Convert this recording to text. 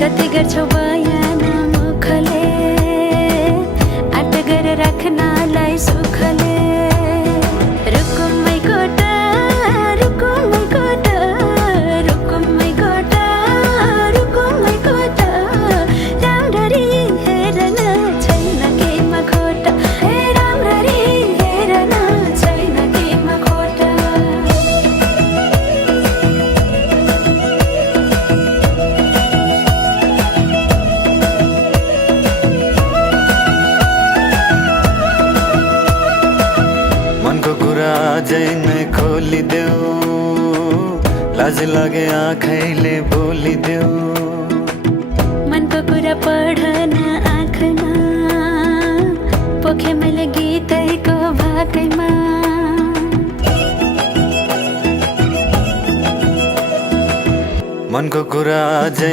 कति गर्छौ बयान मुखले आट गरेर राख्नलाई सुखले रुकुमै कोटा रुकुमै कोटा रुकुमै कोटा रुकुमै कोटा राम्ररी हेर्न छैन केमा खोटा हे राम्ररी हेर्न छैन केमा खोटा मनको कुरा अझै नै खोलिदेऊ लाज लागे आँखैले बोलिदेऊ मनको कुरा पढ्न आँखमा पोखे मैले गीतैको भाकैमा मनको कुरा अझै